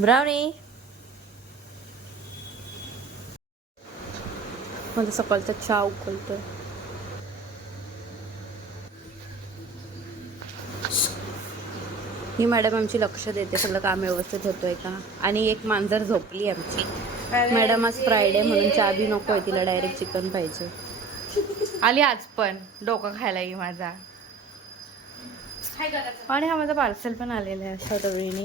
Brownie माझा सकाळचा चहा उकलतोय ही मॅडम आमची लक्ष देते सगळं काम व्यवस्थित होतोय का? आणि एक मांजर झोपली आमची. मॅडम आज फ्रायडे म्हणून चहा बी नको आहे तिला डायरेक्ट चिकन पाहिजे. आली आज पण. डोकं खायला येईल माझा. आणि हा माझा पार्सल पण आलेला आहे अशा तऱ्हेने.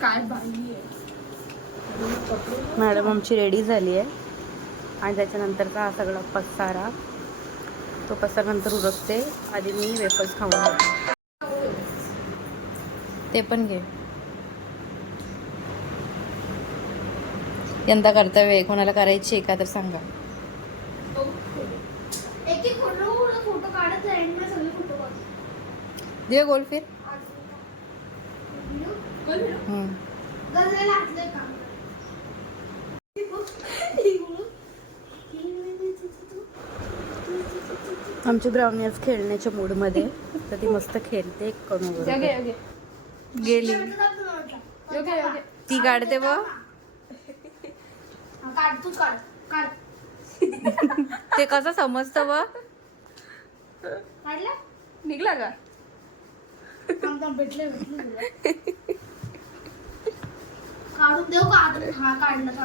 काय मॅडम आमची रेडी झाली आहे. आणि त्याच्यानंतरचा हा सगळा पसारा. तो पसारा नंतर उरकते. आधी मी वेफर्स खाऊन. ते पण घे. यंदा कर्तव्य कोणाला करायची आहे का तर सांगा. दे गोल फिर. आमची ब्राउनी आज खेळण्याच्या मूडमध्ये तर ती मस्त खेळते कणू. गेली. ती काढते व काढ तू काढ काढ. ते कसं समजतं व काढलं? निघला का? भेटले काढून देऊ का आता? हा काढलं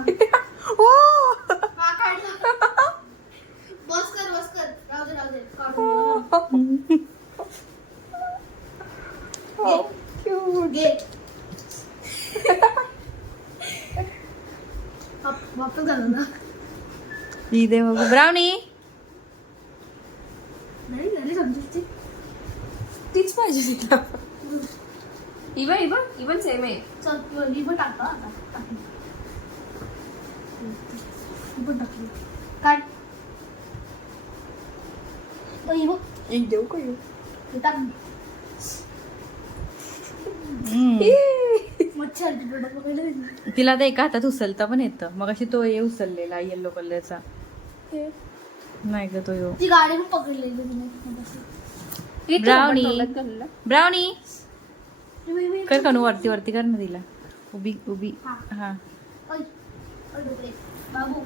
हा काढलं. बस कर बस कर. राहू दे राहू दे. काढून दे. घे. घे वाप- वापस झालं ना. ही दे बघू. ब्राउनी. नाही झाली समजूची तीच पाहिजे तिला. इवन इवन इवन सेम आहे चल लिंबू टाक हा आता टाकली. काढ तो लिंबू देऊ का टाक. तिला आता एका हातात उचलता पण येतं. मग अशी तो हे उचललेला येल्लो कलरचा नाही ग तो यो. ती गाडी पण पकडलेली. ब्राउनी. ब्राउनी. कर कणू वरती वरती कर ना तिला. उभी उभी. हा. हा ओय. ओय डोकरे. बाबू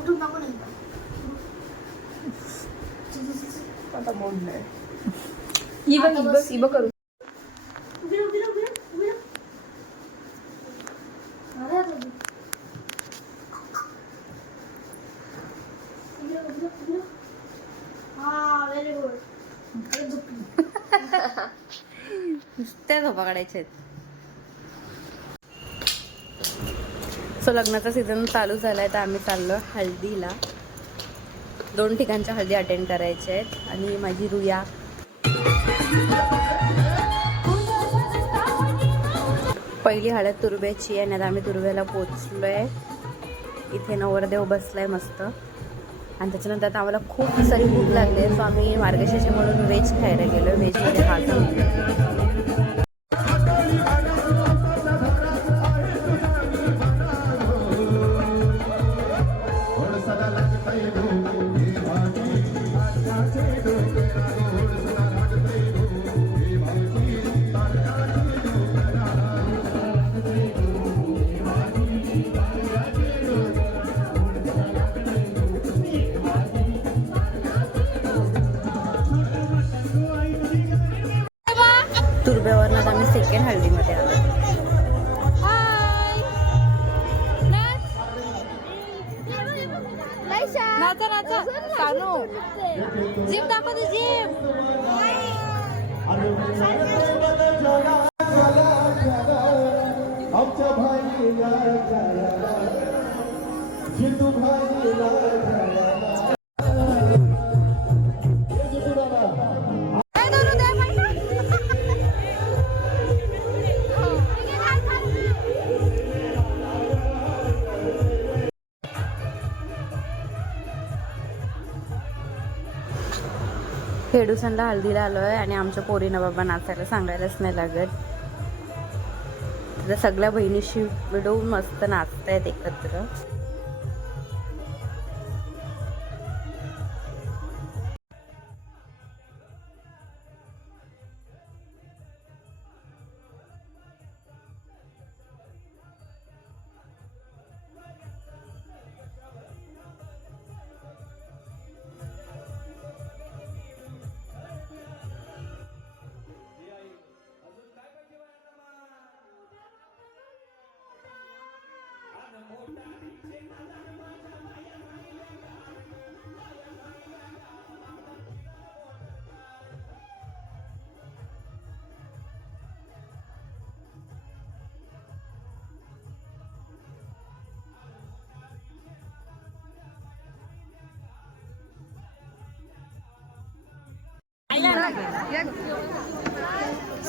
उठून नको नाही आता मोड नाही इवन आता इब बस. इब करू उभी राह, उभी राह, उभी राह, उभी राह. अरे आता उभी. उभी राह, उभी राह, उभी राह. हा व्हेरी गुड अरे झोपली. नुसत्या झोपा काढायच्या आहेत. सो लग्नाचा सीझन चालू झालाय तर आम्ही चाललो हळदीला. दोन ठिकाणच्या हळदी अटेंड करायच्या आहेत. आणि माझी रुया. पहिली हळद तुरब्याची आहे आणि आता आम्ही तुरब्याला पोचलोय. इथे नवरदेव बसलाय मस्त. आणि त्याच्यानंतर आता आम्हाला खूप सारी भूक लागली आहे. सो आम्ही मार्गशीर्ष म्हणून व्हेज खायला गेलो व्हेजमध्ये खातो तुरब्यावरनं आम्ही सेकंड हळदीमध्ये आलो. नाचा नाचा. सानू. जीप दाखव जीप आमच्या भाईला हिंदू भाईला हेडूसनला हळदीला आलो आहे आणि आमच्या पोरीनं बाबा नाचायला सांगायलाच नाही लागत. तर सगळ्या बहिणीशी मिळून मस्त नाचतायत एकत्र.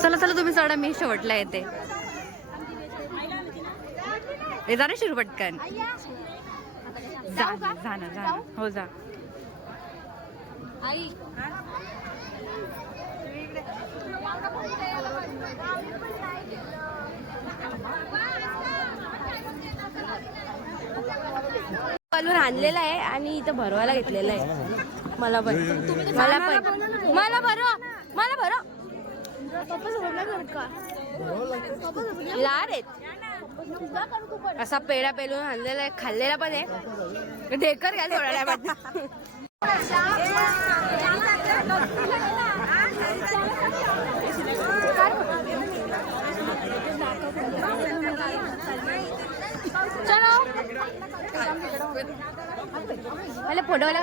चला चला तुम्ही चढा मी शेवटला येते. हे जा ना शिरू पटकन. जा जा ना जा हो जा. आई. बलून आणलेला आहे आणि इथं भरवायला घेतलेला आहे मला पण मला पण मला भरव मला भरव लार आहेत असा पेढा पेलून आणलेला आहे खाल्लेला पण आहे ढेकर घ्या थोड्या फोटो वाला